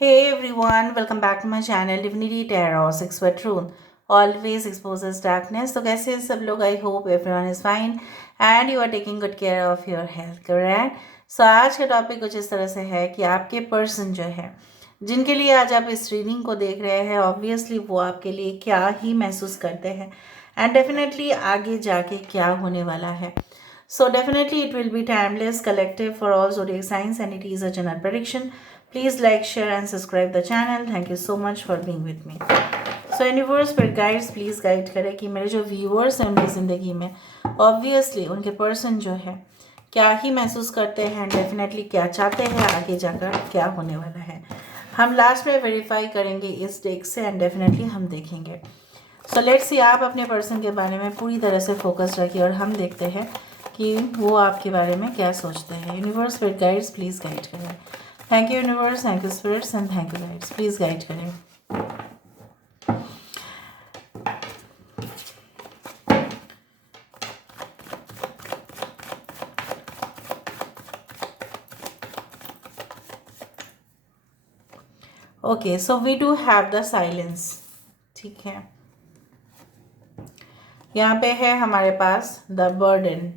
Hey everyone, welcome back to my channel Divinity Tarot 6 for Truth. Always exposes darkness. तो कैसे हैं सब लोग? I hope everyone is fine and you are taking good care of your health, correct? So आज का topic कुछ इस तरह से है कि आपके पर्सन जो है जिनके लिए आज आप इस रीडिंग को देख रहे हैं, ऑब्वियसली वो आपके लिए क्या ही महसूस करते हैं एंड डेफिनेटली आगे जाके क्या होने वाला है. So definitely it will be timeless, collective for all zodiac signs and it is a general prediction. Please like, share and subscribe the channel. Thank you so much for being with me. So universe पर guides please guide करें कि मेरे जो viewers हैं उनकी ज़िंदगी में obviously उनके पर्सन जो है क्या ही महसूस करते हैं, डेफिनेटली क्या चाहते हैं, आगे जाकर क्या होने वाला है. हम लास्ट में वेरीफाई करेंगे इस डेक से एंड डेफिनेटली हम देखेंगे. सो लेट्स सी, आप अपने पर्सन के बारे में पूरी तरह से फोकस रखिए और हम देखते हैं कि वो आपके बारे में क्या सोचते हैं. Universe spirit guides please guide करें. Thank you universe, thank you spirits and thank you guides. Please guide करें. Okay, so we do have the silence. ठीक है, यहाँ पे है हमारे पास the burden.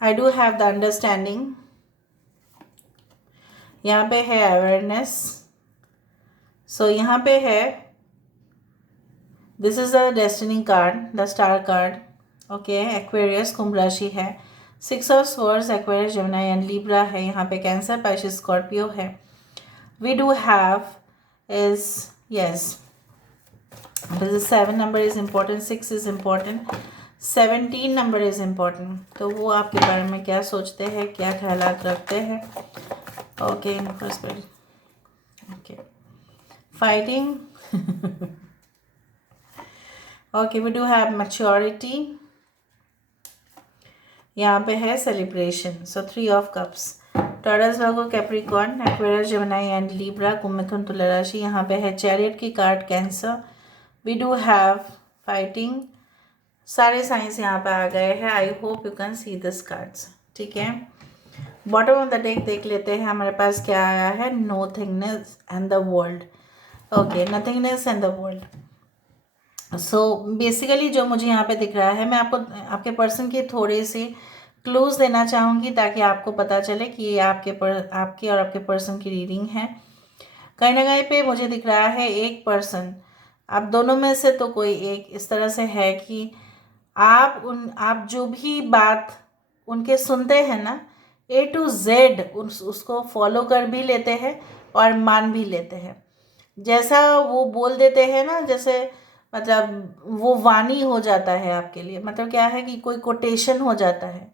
I do have the understanding. यहाँ पे है अवेयरनेस. सो यहाँ पे है this is the destiny card, the star card. Okay, Aquarius कुंभ राशि है. 6 of swords, Aquarius, Gemini and Libra है. यहाँ पे कैंसर, पाइसेस, स्कॉर्पियो है. We do have is yes, this 7 number is important, 6 is important, 17 number is important. तो वो आपके बारे में क्या सोचते हैं, क्या ख्यालात रखते हैं. Okay, in first okay, fighting. Okay, we do have maturity. यहाँ पे है celebration. So 3 of cups, Taurus, Virgo, Capricorn, Aquarius, Gemini and Libra, कुंभ, मिथुन, तुला राशि. यहाँ पे है चैरियट की card, Cancer. We do have fighting. सारे साइंस यहाँ पे आ गए हैं. I hope you can see this cards. ठीक है, बॉटम ऑफ द डेक देख लेते हैं हमारे पास क्या आया है. Nothingness and the world. Okay, nothingness and the world. So basically जो मुझे यहाँ पे दिख रहा है, मैं आपको आपके पर्सन के थोड़े से क्लूज देना चाहूँगी ताकि आपको पता चले कि ये आपके और आपके पर्सन की रीडिंग है. कहीं ना कहीं पे मुझे दिख रहा है एक पर्सन, आप दोनों में से तो कोई एक इस तरह से है कि आप जो भी बात उनके सुनते हैं ना, A to Z उसको फॉलो कर भी लेते हैं और मान भी लेते हैं. जैसा वो बोल देते हैं ना, जैसे मतलब वो वाणी हो जाता है आपके लिए. मतलब क्या है कि कोई कोटेशन हो जाता है,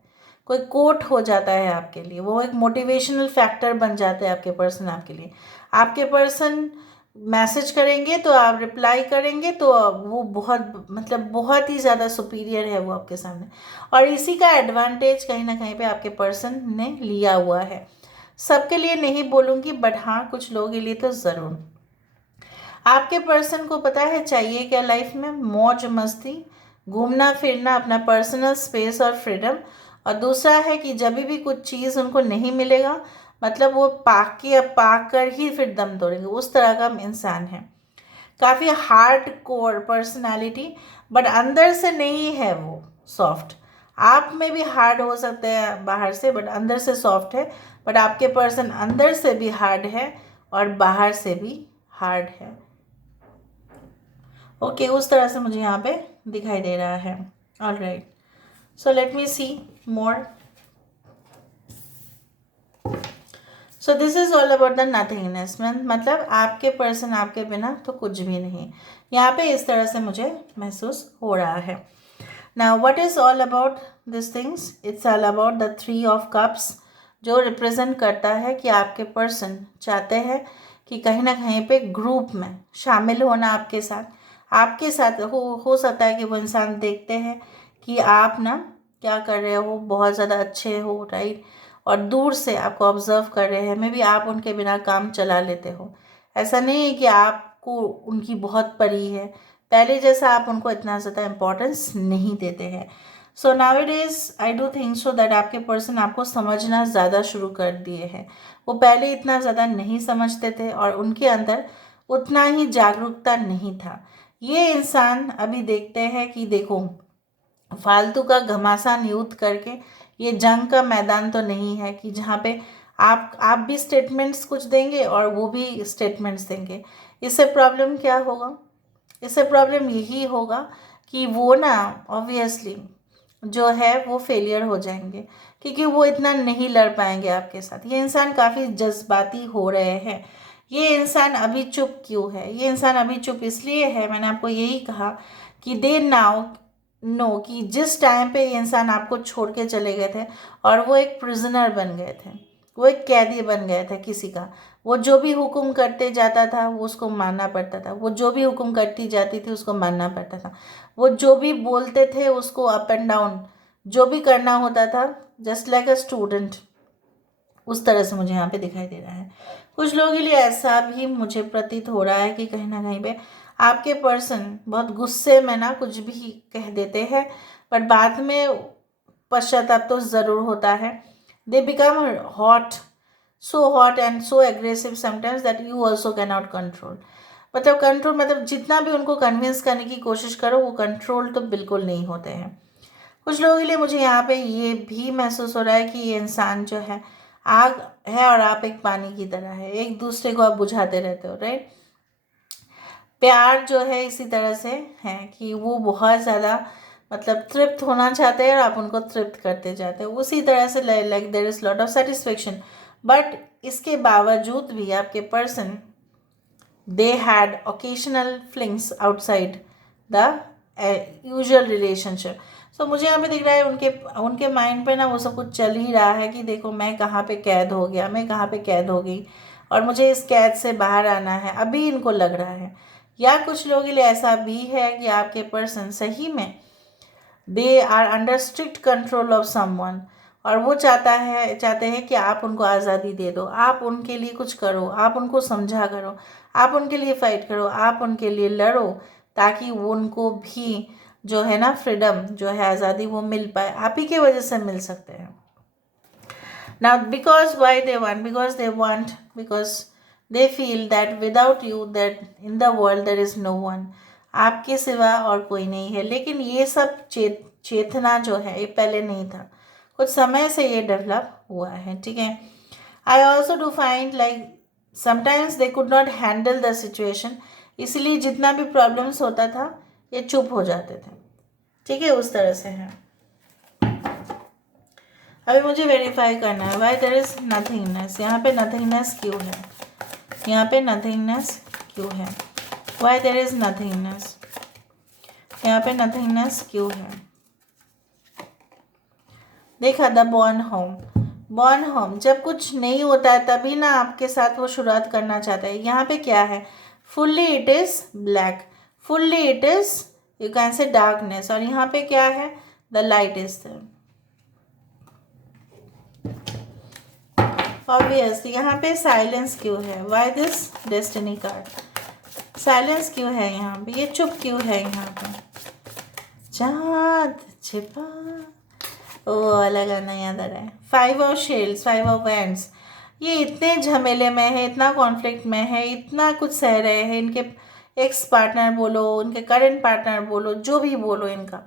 कोई कोट हो जाता है आपके लिए. वो एक मोटिवेशनल फैक्टर बन जाते हैं आपके पर्सन आपके लिए. आपके पर्सन मैसेज करेंगे तो आप रिप्लाई करेंगे तो वो बहुत ही ज़्यादा सुपीरियर है वो आपके सामने. और इसी का एडवांटेज कहीं ना कहीं पे आपके पर्सन ने लिया हुआ है. सबके लिए नहीं बोलूँगी, बट हाँ कुछ लोगों के लिए तो ज़रूर. आपके पर्सन को पता है चाहिए क्या लाइफ में? मौज मस्ती, घूमना फिरना, अपना पर्सनल स्पेस और फ्रीडम. और दूसरा है कि जब भी कुछ चीज़ उनको नहीं मिलेगा, मतलब वो पाक कर ही फिर दम तोड़ेंगे, उस तरह का इंसान है. काफ़ी हार्ड कोर पर्सनालिटी, बट अंदर से नहीं है वो सॉफ्ट. आप में भी हार्ड हो सकते हैं बाहर से, बट अंदर से सॉफ्ट है. बट आपके पर्सन अंदर से भी हार्ड है और बाहर से भी हार्ड है. ओके, उस तरह से मुझे यहाँ पे दिखाई दे रहा है. All right, so let me see more. So this is all about the nothingness. मतलब आपके पर्सन आपके बिना तो कुछ भी नहीं. यहाँ पे इस तरह से मुझे महसूस हो रहा है. Now what is all about this things? It's all about the 3 of cups, जो रिप्रेजेंट करता है कि आपके पर्सन चाहते हैं कि कहीं ना कहीं पे ग्रुप में शामिल होना आपके साथ हो सकता है कि वो इंसान देखते हैं कि आप ना क्या कर रहे हो, बहुत ज़्यादा अच्छे हो, राइट, और दूर से आपको ऑब्जर्व कर रहे हैं. मे बी आप उनके बिना काम चला लेते हो. ऐसा नहीं है कि आपको उनकी बहुत पड़ी है, पहले जैसा आप उनको इतना ज़्यादा इम्पोर्टेंस नहीं देते हैं. So nowadays I do think so that आपके पर्सन आपको समझना ज़्यादा शुरू कर दिए हैं। वो पहले इतना ज़्यादा नहीं समझते थे और उनके अंदर उतना ही जागरूकता नहीं था। ये इंसान अभी देखते हैं कि देखो, फालतू का घमासान युद्ध करके ये जंग का मैदान तो नहीं है कि जहाँ पे आप भी स्टेटमेंट्स कुछ देंगे और वो भी स्टेटमेंट्स देंगे। इससे प्रॉब्लम क्या होगा? इससे प्रॉब्लम यही होगा कि वो ना ऑब्वियसली जो है वो फेलियर हो जाएंगे, क्योंकि वो इतना नहीं लड़ पाएंगे आपके साथ। ये इंसान काफ़ी जज्बाती हो रहे हैं। ये इंसान अभी चुप क्यों है? ये इंसान अभी चुप इसलिए है, मैंने आपको यही कहा कि दे नाउ नो कि जिस टाइम पे ये इंसान आपको छोड़ के चले गए थे और वो एक प्रिजनर बन गए थे, वो एक कैदी बन गए थे किसी का। वो जो भी हुक्म करते जाता था वो उसको मानना पड़ता था, वो जो भी हुक्म करती जाती थी उसको मानना पड़ता था, वो जो भी बोलते थे उसको अप एंड डाउन जो भी करना होता था, जस्ट लाइक अ स्टूडेंट। उस तरह से मुझे यहाँ पे दिखाई दे रहा है। कुछ लोगों के लिए ऐसा भी मुझे प्रतीत हो रहा है कि कहीं ना कहीं पे आपके पर्सन बहुत गुस्से में ना कुछ भी कह देते हैं, पर बाद में पश्चाताप तो ज़रूर होता है। They become hot, so hot and so aggressive sometimes that you also can not control. मतलब कंट्रोल मतलब जितना भी उनको कन्विंस करने की कोशिश करो वो कंट्रोल तो बिल्कुल नहीं होते हैं। कुछ लोगों के लिए मुझे यहाँ पे ये भी महसूस हो रहा है कि ये इंसान जो है आग है और आप एक पानी की तरह है, एक दूसरे को आप बुझाते रहते हो, राइट। प्यार जो है इसी तरह से है कि वो बहुत ज़्यादा मतलब तृप्त होना चाहते हैं और आप उनको तृप्त करते जाते हो उसी तरह से, like there is lot of satisfaction. But इसके बावजूद भी आपके person they had occasional flings outside the usual relationship. So मुझे यहाँ पे दिख रहा है उनके उनके माइंड पे ना वो सब कुछ चल ही रहा है कि देखो मैं कहाँ पे कैद हो गया, मैं कहाँ पे कैद हो गई और मुझे इस कैद से बाहर आना है, अभी इनको लग रहा है। या कुछ लोगों के लिए ऐसा भी है कि आपके पर्सन सही में they are under strict control of someone और वो चाहते हैं कि आप उनको आज़ादी दे दो, आप उनके लिए कुछ करो, आप उनको समझा करो, आप उनके लिए फाइट करो, आप उनके लिए लड़ो, ताकि उनको भी जो है ना फ्रीडम जो है आज़ादी वो मिल पाए। आप ही के वजह से मिल सकते हैं। Now, because why they want? Because they want, because they feel that without you, that in the world there is no one. आपके सिवा और कोई नहीं है। लेकिन ये सब चेतना जो है ये पहले नहीं था, कुछ समय से ये डेवलप हुआ है, ठीक है। I also do find like sometimes they could not handle the situation, इसलिए जितना भी प्रॉब्लम्स होता था ये चुप हो जाते थे, ठीक है, उस तरह से है। अभी मुझे वेरीफाई करना है वाई देयर इज नथिंगनेस। यहाँ पे नथिंगनेस क्यों है? यहाँ पे नथिंगनेस क्यों है? Why there is nothingness? यहाँ पे नथिंगनेस क्यों है? देखा, the born home. Born home जब कुछ नहीं होता है तभी ना आपके साथ वो शुरुआत करना चाहता है। यहाँ पे क्या है? Fully it is black, fully it is you can say darkness, और यहाँ पे क्या है? The light is there. Obviously यहाँ पे साइलेंस क्यों है? Why this destiny card? Silence क्यों है यहाँ पे? ये चुप क्यों है यहाँ पे? चाँद छिपा, ओ वाला गाना याद आ रहा है। 5 ऑफ शील्ड्स, 5 ऑफ वैंड्स। ये इतने झमेले में है, इतना कॉन्फ्लिक्ट में है, इतना कुछ सह रहे हैं। इनके एक्स पार्टनर बोलो, उनके करंट पार्टनर बोलो, जो भी बोलो, इनका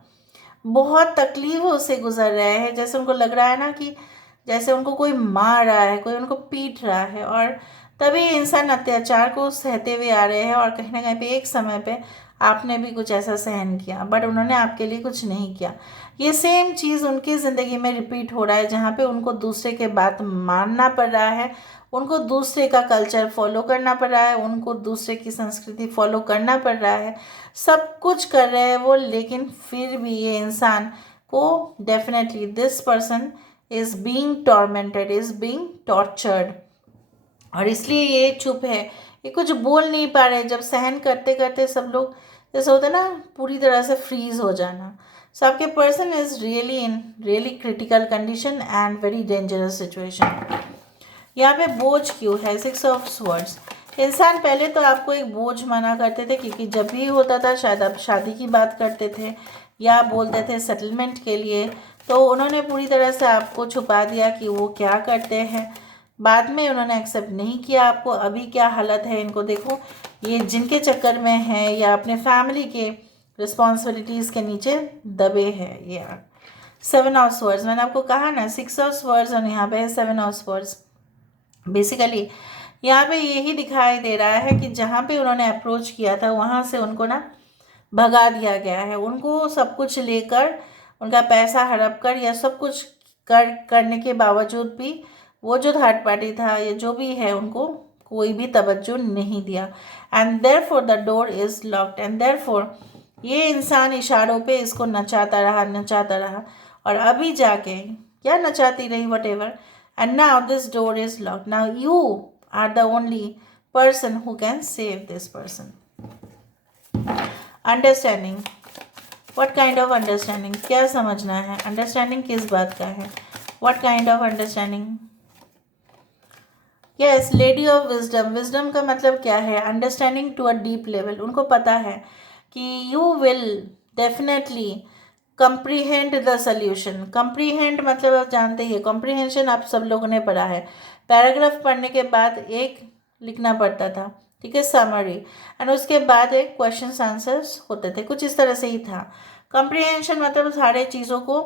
बहुत तकलीफों से गुजर रहे हैं। जैसे उनको लग रहा है ना कि जैसे उनको कोई मार रहा है, कोई उनको पीट रहा है, और तभी इंसान अत्याचार को सहते हुए आ रहे हैं। और कहीं ना कहीं पे एक समय पे आपने भी कुछ ऐसा सहन किया, बट उन्होंने आपके लिए कुछ नहीं किया। ये सेम चीज़ उनकी ज़िंदगी में रिपीट हो रहा है, जहाँ पे उनको दूसरे के बात मानना पड़ रहा है, उनको दूसरे का कल्चर फॉलो करना पड़ रहा है, उनको दूसरे की संस्कृति फॉलो करना पड़ रहा है, सब कुछ कर रहे हैं वो। लेकिन फिर भी ये इंसान को definitely this person is being tormented, is being tortured, और इसलिए ये चुप है, ये कुछ बोल नहीं पा रहे। जब सहन करते करते सब लोग जैसे होता है ना पूरी तरह से फ्रीज हो जाना। सो आपके person is really in really critical condition and very dangerous situation. यहाँ पे बोझ क्यों है? 6 ऑफ स्वर्ड्स। इंसान पहले तो आपको एक बोझ माना करते थे, क्योंकि जब भी होता था शायद आप शादी की बात करते थे, या बोलते थे सेटलमेंट के लिए, तो उन्होंने पूरी तरह से आपको छुपा दिया कि वो क्या करते हैं। बाद में उन्होंने एक्सेप्ट नहीं किया आपको। अभी क्या हालत है इनको देखो, ये जिनके चक्कर में है या अपने फैमिली के रिस्पॉन्सिबिलिटीज़ के नीचे दबे हैं ये। 7 ऑफ स्वर्ड्स, मैंने आपको कहा ना 6 ऑफ स्वर्ड्स और यहाँ पे है 7 ऑफ स्वर्ड्स। बेसिकली यहाँ पे यही दिखाई दे रहा है कि जहाँ पे उन्होंने अप्रोच किया था वहाँ से उनको ना भगा दिया गया है। उनको सब कुछ लेकर, उनका पैसा हड़प कर या सब कुछ करने के बावजूद भी वो जो थर्ड पार्टी था या जो भी है उनको कोई भी तवज्जो नहीं दिया। And therefore the door is locked, and therefore ये इंसान इशारों पे इसको नचाता रहा और अभी जाके क्या नचाती रही, whatever, and now this door is locked. Now you are the only person who can save this person. Understanding, what kind of understanding, क्या समझना है, अंडरस्टैंडिंग किस बात का है, what kind of understanding. Yes, lady of wisdom, wisdom का मतलब क्या है, understanding to a deep level. उनको पता है कि you will definitely comprehend the solution. Comprehend मतलब आप जानते ही, कॉम्प्रीहेंशन आप सब लोगों ने पढ़ा है, पैराग्राफ पढ़ने के बाद एक लिखना पड़ता था, ठीक है, समरी, एंड उसके बाद एक क्वेश्चंस आंसर्स होते थे, कुछ इस तरह से ही था। कंप्रीहेंशन मतलब सारे चीज़ों को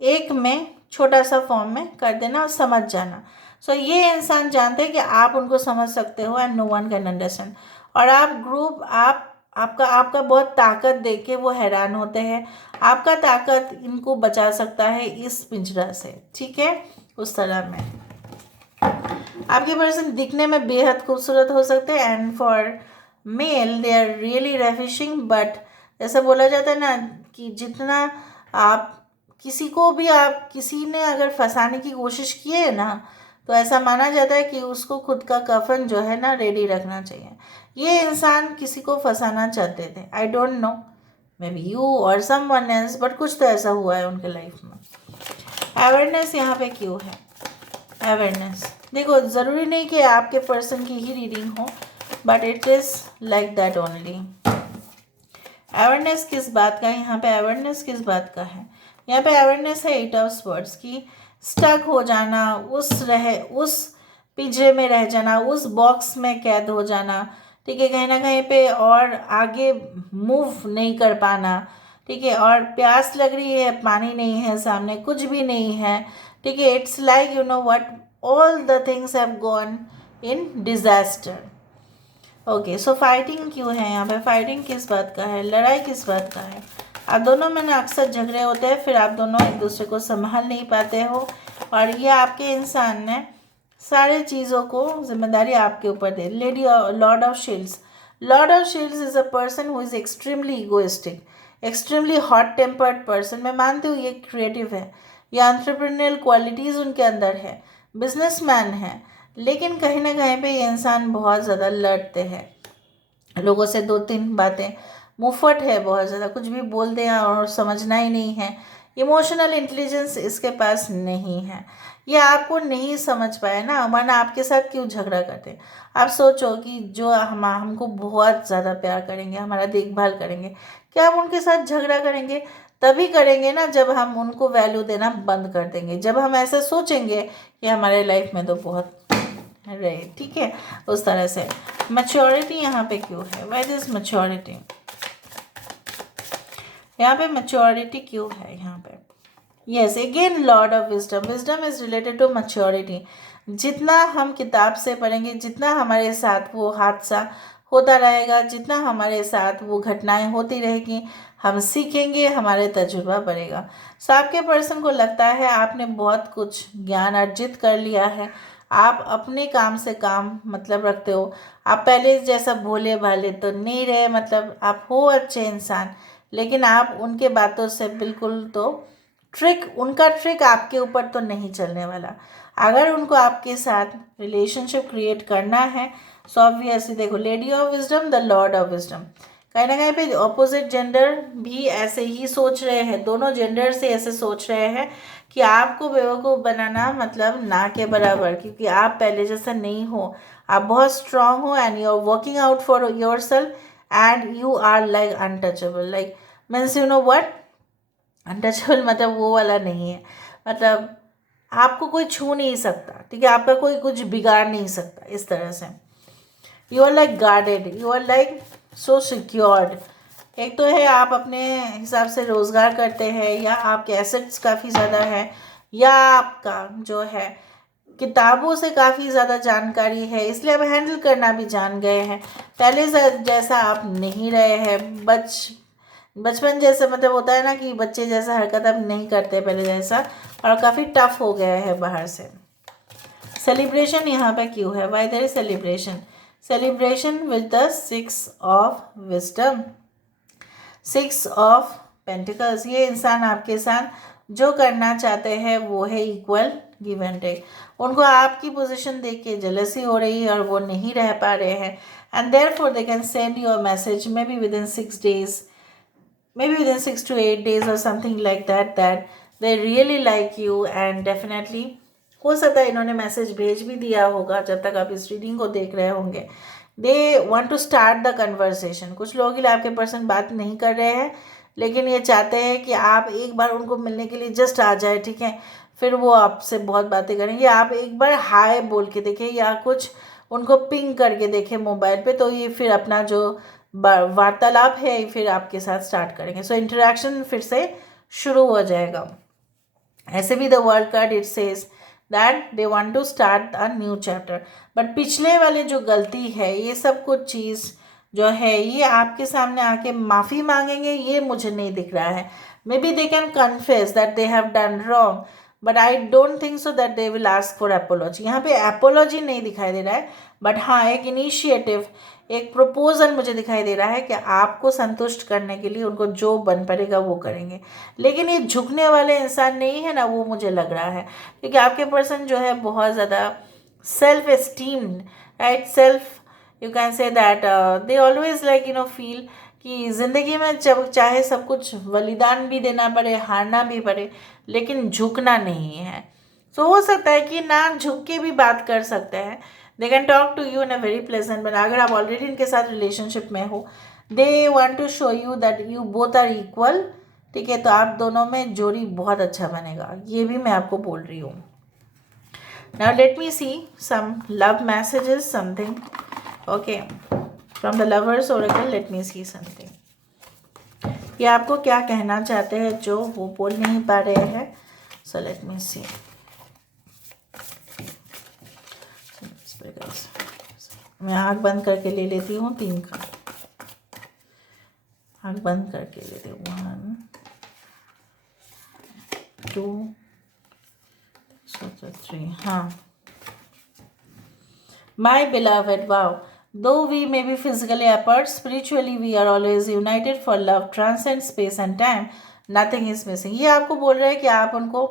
एक में छोटा सा फॉर्म में कर देना और समझ जाना। सो ये इंसान जानते हैं कि आप उनको समझ सकते हो and no one can understand. और आप ग्रुप, आपका बहुत ताकत देख के वो हैरान होते हैं। आपका ताकत इनको बचा सकता है इस पिंजरा से, ठीक है, उस तरह में। आपके पर्सन दिखने में बेहद खूबसूरत हो सकते हैं and for male they are really refreshing, but जैसा बोला जाता है ना कि जितना आप किसी ने अगर फंसाने की कोशिश की है ना, तो ऐसा माना जाता है कि उसको खुद का कफन जो है ना रेडी रखना चाहिए। ये इंसान किसी को फंसाना चाहते थे, I don't know, may be you और समवन एल्स, बट कुछ तो ऐसा हुआ है उनके लाइफ में। अवेयरनेस यहाँ पे क्यों है, अवेयरनेस देखो, ज़रूरी नहीं कि आपके पर्सन की ही रीडिंग हो, but it is like that only. Awareness किस बात का है यहाँ पे, अवेयरनेस किस बात का है, यहाँ पे अवेयरनेस है 8 ऑफ स्वर्ड्स की। स्टक हो जाना, उस पिंजरे में रह जाना, उस बॉक्स में कैद हो जाना, ठीक है, कहीं ना कहीं पे और आगे मूव नहीं कर पाना, ठीक है, और प्यास लग रही है, पानी नहीं है सामने, कुछ भी नहीं है, ठीक है, it's like you know what, all the things have gone in disaster. Okay, so fighting क्यों है यहाँ पे, फाइटिंग किस बात का है, लड़ाई किस बात का है। आप दोनों में ना अक्सर झगड़े होते हैं, फिर आप दोनों एक दूसरे को संभाल नहीं पाते हो, और ये आपके इंसान ने सारे चीज़ों को जिम्मेदारी आपके ऊपर दे। Lady lord of shields, lord of shields is a person who is extremely egoistic, extremely hot tempered person. मैं मानती हूँ ये क्रिएटिव है, ये एंटरप्रेन्योरियल क्वालिटीज़ उनके अंदर है, बिजनेसमैन है, लेकिन कहीं ना कहीं पे ये इंसान बहुत ज़्यादा लड़ते हैं लोगों से, 2-3 बातें, मुफट है बहुत ज़्यादा, कुछ भी बोल दें और समझना ही नहीं है। इमोशनल इंटेलिजेंस इसके पास नहीं है, ये आपको नहीं समझ पाए ना, वरना आपके साथ क्यों झगड़ा करते। आप सोचो कि जो हमको बहुत ज़्यादा प्यार करेंगे, हमारा देखभाल करेंगे, क्या हम उनके साथ झगड़ा करेंगे? तभी करेंगे ना जब हम उनको वैल्यू देना बंद कर देंगे, जब हम ऐसा सोचेंगे कि हमारे लाइफ में तो बहुत रहे, ठीक है, उस तरह से। मैच्योरिटी यहाँ पे क्यों है, व्हाई दिस मैच्योरिटी, यहाँ पे मैच्योरिटी क्यों है यहाँ पे। Yes, again lord of wisdom, wisdom is related to maturity. जितना हम किताब से पढ़ेंगे, जितना हमारे साथ वो हादसा होता रहेगा, जितना हमारे साथ वो घटनाएं होती रहेगी, हम सीखेंगे, हमारे तजुर्बा बढ़ेगा। सो आपके पर्सन को लगता है आपने बहुत कुछ ज्ञान अर्जित कर लिया है, आप अपने काम से काम मतलब रखते हो, आप पहले जैसा भोले भाले तो नहीं रहे, मतलब आप हो अच्छे इंसान, लेकिन आप उनके बातों से बिल्कुल तो उनका ट्रिक आपके ऊपर तो नहीं चलने वाला। अगर उनको आपके साथ रिलेशनशिप क्रिएट करना है, सो ऑब्वियसली देखो, lady of wisdom, the Lord of wisdom, कहीं ना कहीं पे ऑपोजिट जेंडर भी ऐसे ही सोच रहे हैं, दोनों जेंडर से ऐसे सोच रहे हैं कि आपको बेवकूफ़ बनाना मतलब ना के बराबर, क्योंकि आप पहले जैसा नहीं हो, आप बहुत स्ट्रांग हो and you are working out for yourself and you are like untouchable, like means you know what, untouchable मतलब वो वाला नहीं है, मतलब आपको कोई छू नहीं सकता, ठीक है, आपका कोई कुछ बिगाड़ नहीं सकता, इस तरह से। You are like guarded, you are like so secured. एक तो है आप अपने हिसाब से रोज़गार करते हैं, या आपके एसेट्स काफ़ी ज़्यादा है, या आपका जो है किताबों से काफ़ी ज़्यादा जानकारी है, इसलिए आप हैंडल करना भी जान गए हैं। पहले जैसा आप नहीं रहे हैं, बचपन जैसे मतलब होता है ना कि बच्चे जैसा हरकत अब नहीं करते पहले जैसा, और काफ़ी टफ हो गया है बाहर से। सेलिब्रेशन यहाँ पे क्यों है? Why there is celebration? Celebration with the 6 of wisdom, 6 of pentacles. ये इंसान आपके साथ जो करना चाहते हैं वो है इक्वल गिव एंड टेक। उनको आपकी पोजीशन देख के जेलसी हो रही है और वो नहीं रह पा रहे हैं, and therefore they can send you a message may be with in 6 days, maybe within 6 to 8 days or something like that, that they really like you, and definitely हो सकता है इन्होंने मैसेज भेज भी दिया होगा जब तक आप इस रीडिंग को देख रहे होंगे। They want to start the conversation. कुछ लोगों के लिए आपके पर्सन बात नहीं कर रहे हैं, लेकिन ये चाहते हैं कि आप एक बार उनको मिलने के लिए जस्ट आ जाए, ठीक है, फिर वो आपसे बहुत बातें करेंगे। आप एक बार हाय बोल के देखें या कुछ उनको पिंग करके देखें मोबाइल पे, तो ये फिर अपना जो वार्तालाप है फिर आपके साथ स्टार्ट करेंगे। सो इंटरेक्शन फिर से शुरू हो जाएगा। ऐसे भी the world card it says that they want to start a new chapter, but पिछले वाले जो गलती है ये सब कुछ चीज़ जो है ये आपके सामने आके माफ़ी मांगेंगे, ये मुझे नहीं दिख रहा है। May be they can confess that they have done wrong, but I don't think so that they will ask for apiology. यहाँ पे एपोलॉजी नहीं दिखाई दे रहा है, बट हाँ एक इनिशिएटिव, एक प्रपोजल मुझे दिखाई दे रहा है कि आपको संतुष्ट करने के लिए उनको जो बन पड़ेगा वो करेंगे। लेकिन ये झुकने वाले इंसान नहीं है ना, वो मुझे लग रहा है, क्योंकि आपके पर्सन जो है बहुत ज़्यादा self esteemed, right, self you can say that they always like feel कि ज़िंदगी में जब चाहे सब कुछ बलिदान भी देना पड़े, हारना भी पड़े, लेकिन झुकना नहीं है। तो हो सकता है कि ना झुक के भी बात कर सकते हैं। They can talk to you in a very pleasant manner. अगर आप ऑलरेडी इनके साथ रिलेशनशिप में हो, they want to show you that you both are equal, ठीक है, तो आप दोनों में जोड़ी बहुत अच्छा बनेगा, ये भी मैं आपको बोल रही हूँ। Now let me see some love messages, something okay from the lovers oracle. Let me see something, ये आपको क्या कहना चाहते हैं जो वो बोल नहीं पा रहे हैं। सो लेट मी सी। मैं आँख बंद करके ले लेती हूँ 3 का, आँख बंद करके लेती हूँ 1 2 3। हाँ, My beloved, wow. Though we may be physically apart, spiritually we are always united, for love transcends space and time. Nothing is missing. ये आपको बोल रहा है कि आप उनको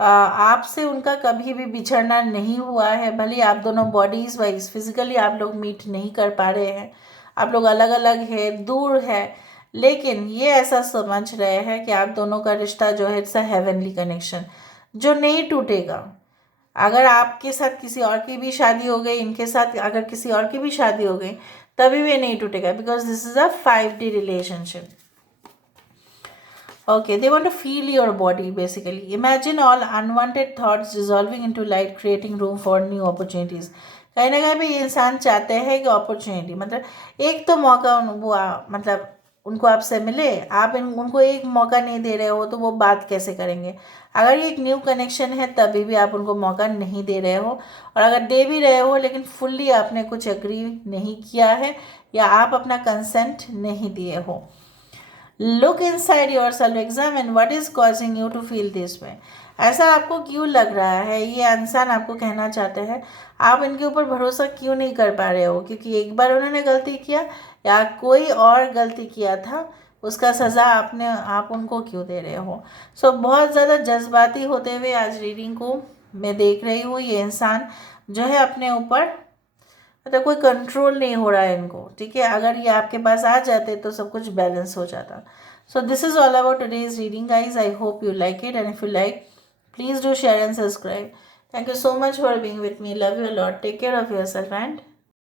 आपसे उनका कभी भी बिछड़ना नहीं हुआ है। भले आप दोनों बॉडीज़ वाइज फिजिकली आप लोग मीट नहीं कर पा रहे हैं, आप लोग अलग अलग है, दूर है, लेकिन ये ऐसा समझ रहे हैं कि आप दोनों का रिश्ता जो है इट्स अ हेवनली कनेक्शन जो नहीं टूटेगा। अगर आपके साथ किसी और की भी शादी हो गई, इनके साथ अगर किसी और की भी शादी हो गई, तभी भी नहीं टूटेगा, because this is a 5D relationship. Okay, they want to feel your body basically. Imagine all unwanted thoughts dissolving into light, creating room for new opportunities. कहीं ना कहीं भी ये इंसान चाहते हैं कि अपॉर्चुनिटी मतलब एक तो मौका वो मतलब उनको आपसे मिले, आप उनको एक मौका नहीं दे रहे हो तो वो बात कैसे करेंगे। अगर ये एक न्यू कनेक्शन है तभी भी आप उनको मौका नहीं दे रहे हो, और अगर दे भी रहे हो लेकिन फुल्ली आपने कुछ एग्री नहीं किया है या आप अपना कंसेंट नहीं दिए हो। Look inside yourself, examine what is causing you to feel this way. ऐसा आपको क्यों लग रहा है, ये इंसान आपको कहना चाहते हैं आप इनके ऊपर भरोसा क्यों नहीं कर पा रहे हो, क्योंकि एक बार उन्होंने गलती किया या कोई और गलती किया था, उसका सज़ा आप उनको क्यों दे रहे हो। सो बहुत ज़्यादा जज्बाती होते हुए आज रीडिंग को मैं देख रही हूँ। ये इंसान जो है अपने ऊपर मतलब कोई कंट्रोल नहीं हो रहा है इनको, ठीक है, अगर ये आपके पास आ जाते तो सब कुछ बैलेंस हो जाता। So this is all about today's reading guys. I hope you like it, and if you like please do share and subscribe. Thank you so much for being with me. Love you a lot. Take care of yourself and